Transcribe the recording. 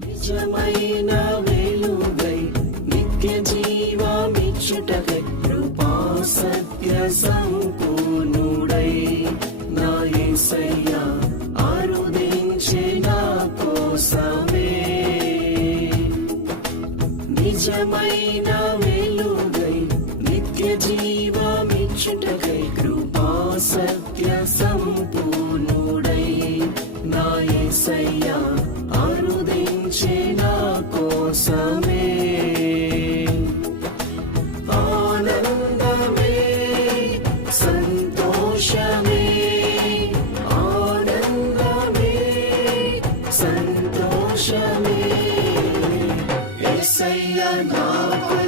నిజమైన వెలుగై నిత్య జీవమిచ్చుటకై కృపా సత్య సంపూర్ణుడై నా యేసయ్యా ఆరుదించే నా కోసమే. నిజమైన వెలుగై నిత్య జీవమిచ్చుటకై కృపా సత్య సంపూర్ణుడై నా యేసయ్యా ఆరుదించే నా కోసమే. ఆనందమే సంతోషమే ఆనందమే సంతోషమే యేసయ్యా నాకు